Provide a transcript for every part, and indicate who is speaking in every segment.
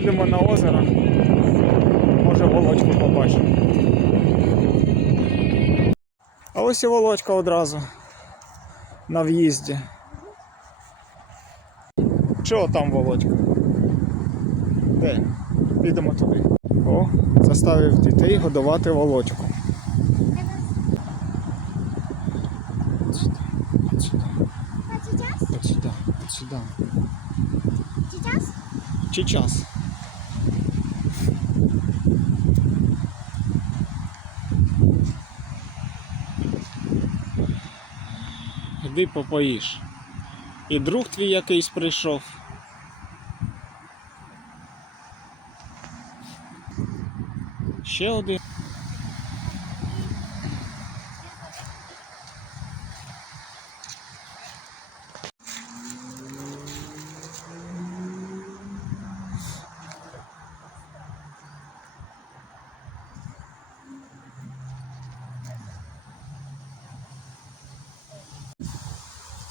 Speaker 1: Їдемо на озеро. Може волочку побачимо. А ось і волочка одразу на в'їзді. Чого там володька? Де? Підемо туди. О, заставив дітей годувати волочку. От сюди, от
Speaker 2: Сейчас?
Speaker 1: Чи час? Іди попоїш. І друг твій якийсь прийшов. Ще один.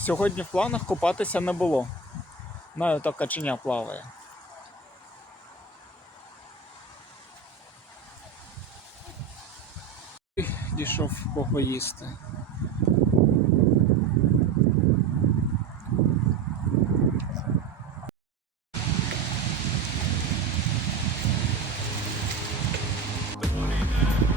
Speaker 1: Сьогодні в планах купатися не було. Знаю, то каченя плаває. Дійшов попоїсти. Добрий день!